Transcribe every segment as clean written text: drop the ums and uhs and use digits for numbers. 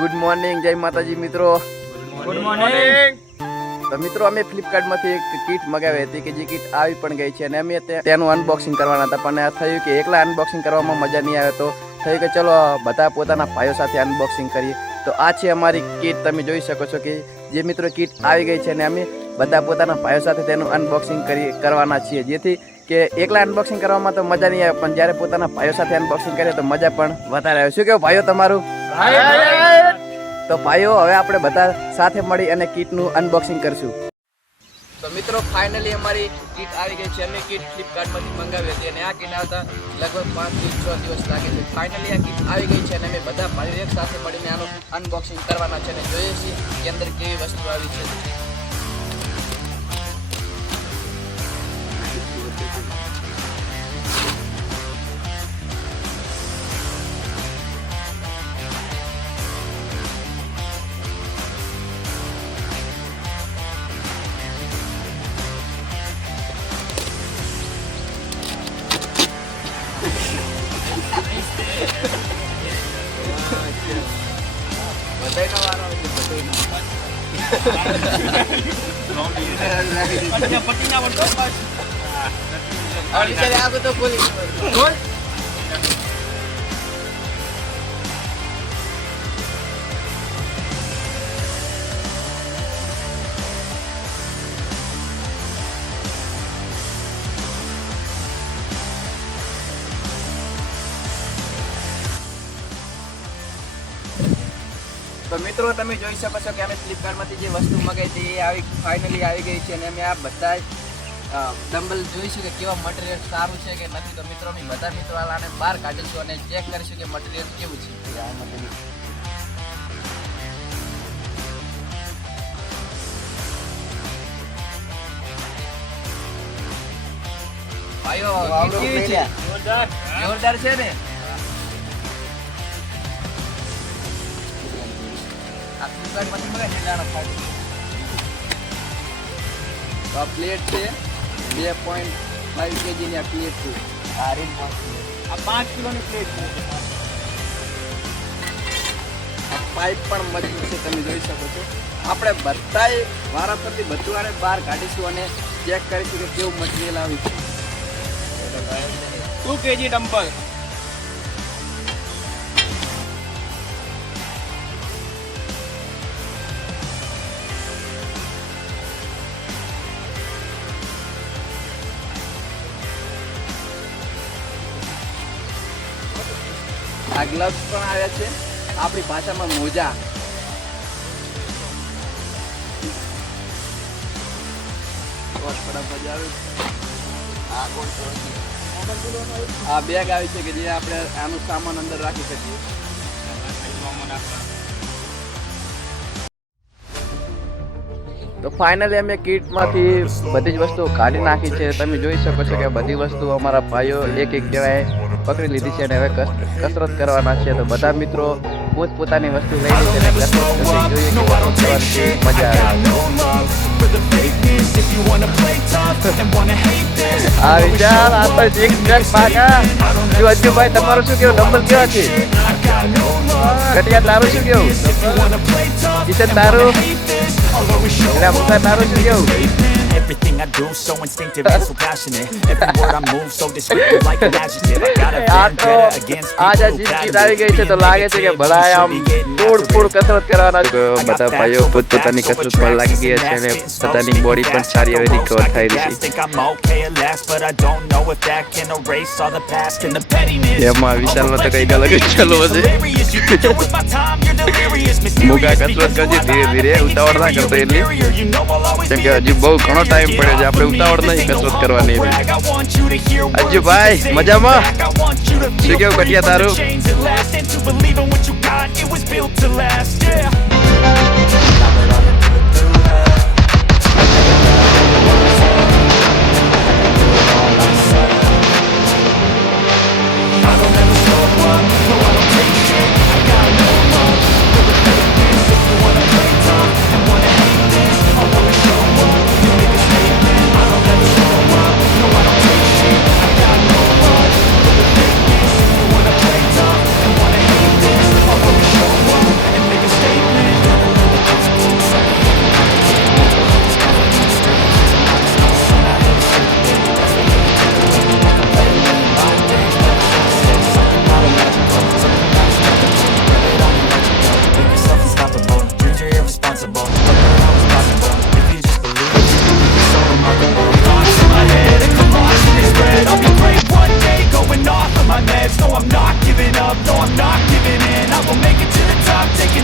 Good morning, જય માતાજી મિત્રો. Good morning. તો મિત્રો અમે ફ્લિપકાર્ટમાંથી એક કીટ મગાવી હતી કે જે કીટ આવી પણ ગઈ છે અને અમે તેનું અનબોક્સિંગ કરવાના હતા, પણ થયું કે એકલા અનબોક્સિંગ કરવામાં મજા નહીં આવે, તો થયું કે ચલો બધા પોતાના ભાઈઓ સાથે અનબોક્સિંગ કરીએ. તો આ છે અમારી કીટ. તમે જોઈ શકો છો કે જે મિત્રો કીટ આવી ગઈ છે અને અમે બધા પોતાના ભાઈઓ સાથે તેનું અનબોક્સિંગ કરવાના છીએ, જેથી કે એકલા અનબોક્સિંગ કરવામાં તો મજા નહીં આવે, પણ જ્યારે પોતાના ભાઈઓ સાથે અનબોક્સિંગ કરીએ તો મજા પણ વધારે આવે. શું કેવું ભાઈઓ તમારું? તો ભાઈઓ હવે આપણે બધા સાથે મળી અને કીટનું અનબોક્સિંગ કરશું. તો મિત્રો ફાઇનલી અમારી કીટ આવી ગઈ છે. અમે કીટ ફ્લિપકાર્ટમાંથી મંગાવી હતી અને આ કીટ આવતા લગભગ 5 થી 6 દિવસ લાગે છે. ફાઇનલી આ કીટ આવી ગઈ છે અને અમે બધા ભાઈઓ એક સાથે મળીને આનું અનબોક્સિંગ કરવાના છે અને જોઈએ છીએ કે અંદર કેવી વસ્તુ આવી છે. તો મિત્રો તમે જોઈ શકો છો કે અમે ફ્લિપકાર્ટમાંથી જે વસ્તુ મગાવી હતી એ ફાઇનલી આવી ગઈ છે અને અમે આ બધા ડમ્બલ જોઈશું કે કેવા મટીરિયલ સારું છે કે નથી. તો મિત્રો અમે બધા મિત્રો આને બહાર કાઢીશું અને ચેક કરીશું કે મટીરિયલ કેવું છે. ભાઈઓ કેવી છે? જોરદાર છે ને? આ પ્લેટ છે 2.5 kg ની આ પ્લેટ છે. આ 5 કિલોની પ્લેટ છે. આ પાઇપ પણ મજબૂત છે, તમે જોઈ શકો છો. આપણે બધાય વારાફરતી બધું આને બહાર કાઢીશું અને ચેક કરીશું કે કેવું મટીરિયલ આવ્યું છે. 2 kg ડમ્બલ. આ ગ્લવ્સ પણ આવ્યા છે, આપણી ભાષામાં મોજા. આ બેગ આવી છે કે જે આપણે આનું સામાન અંદર રાખી શકીએ. તો ફાઇનલી અમે કીટમાંથી બધી જ વસ્તુઓ કાઢી નાખી છે. તમે જોઈ શકો છો કે બધી વસ્તુ અમારા ભાઈઓ એક એક જણાએ પકડી લીધી છે અને હવે કસરત કરવાના છે. તો બધા મિત્રો પોતપોતાની વસ્તુ લઈ લીધી છે અને કસરત જોઈએ કે મજા આવે. આ વિચાર આ તો એક પાકા. ભાઈ તમારું શું કેવું? ડમ્બલ કેવા છે? ઘટિયા તારું શું કેવું? કિશન તારું? Everything I do so instinctive and so passionate. Every word I move so descriptive like an adjective. I got a vendetta against people who આવી ગઈ છે તો લાગે છે કે ભલાય આમ ફૂડ કસરત કરવાના. બધા ભાઈઓ પોતપોતાની કસરતમાં લાગી ગયા છે અને પોતાની બોડી પણ સારી એવી રિકવર થઈ રહી છે. એમાં વિશાલનો તો કઈક અલગ જ ચાલુ હશે. મુગા કસરત કરજે ધીરે ધીરે, ઉતાવળ ના કરતો એટલી, કેમ કે હજી બહુ ઘણો ટાઈમ પડ્યો છે. આપણે ઉતાવળ નહીં કસરત કરવાની. હજુ ભાઈ મજામાં? શું કેવું કટિયા તારું?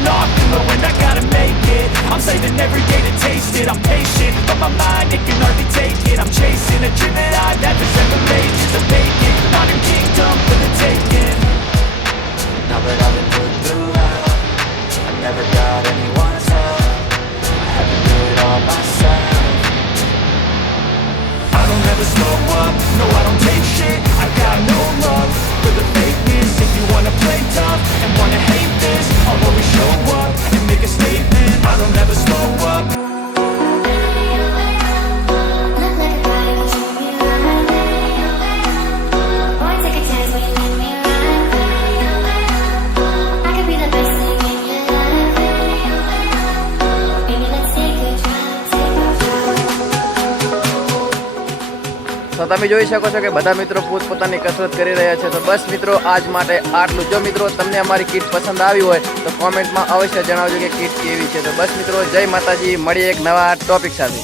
off, knowing I gotta make it. I'm saving every day to taste it. I'm patient, but my mind, it can hardly take it. I'm chasing a dream that I've had for generations. A vacant, modern kingdom for the taking. Now that I've been put through hell, I never got anyone's help. I had to do it all myself. I don't ever slow up, no I don't take shit. I got no love for the fakeness. If you wanna play tough and wanna hate this, I'll always show up and make a statement. I don't ever slow up. તો તમે જોઈ શકો છો કે બધા મિત્રો પોતપોતાની કસરત કરી રહ્યા છે. તો બસ મિત્રો આજ માટે આટલું. જો મિત્રો તમને અમારી કીટ પસંદ આવી હોય તો કોમેન્ટમાં અવશ્ય જણાવજો કે કીટ કેવી છે. તો બસ મિત્રો જય માતાજી, મળીએ એક નવા ટોપિક સાથે.